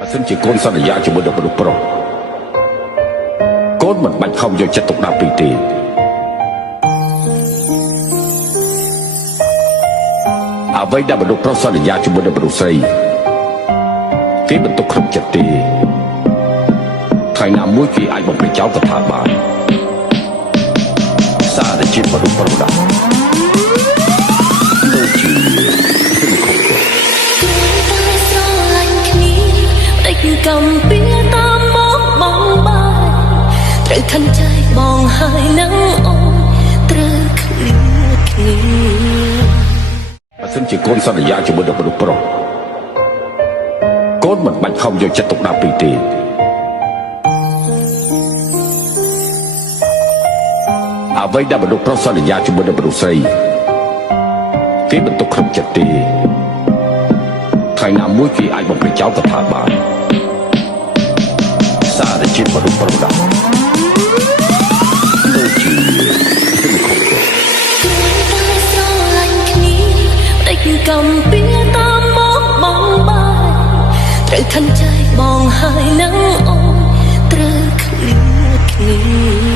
បើសិនជាកូនសន្យាជាមួយនឹងមនុស្សប្រុសកូនមិនបាច់ខំយកចិត្តទុកដាក់ពីទេអ្វីដែលមនុស្សប្រុសសន្យាជាមួយនឹងមនុស្សស្រីគេមិនទុកក្នុងចិត្តទេថ្ងៃណាមួយគេអាចបំពេញចោលក៏ថាបានសារតែជាមនុស្សប្រុសដែរដូចជាកំពីតាមមកបងបាយត្រូវខិនใจបងហើយនឹងអូនត្រូវគ្នាបើសិនជាកូនសន្យាជាមួយនឹងមនុស្សប្រុសកូនមិនបាច់ខំយកចិត្តទុកដាក់ពីទេអ្វីដែលមនុស្សប្រុសសន្យាជាមួយនឹងមនុស្សស្រីគេមិនទុកក្នុងចិត្តទេថ្ងៃណាមួយគេអាចបំពេញចោលក៏ថាបានសារតែជាមនុស្សប្រុសដែរដូចជាកំពីតាមមកបងបាយត្រូវខិនใจបងហើយនឹងអូនត្រូវគ្នា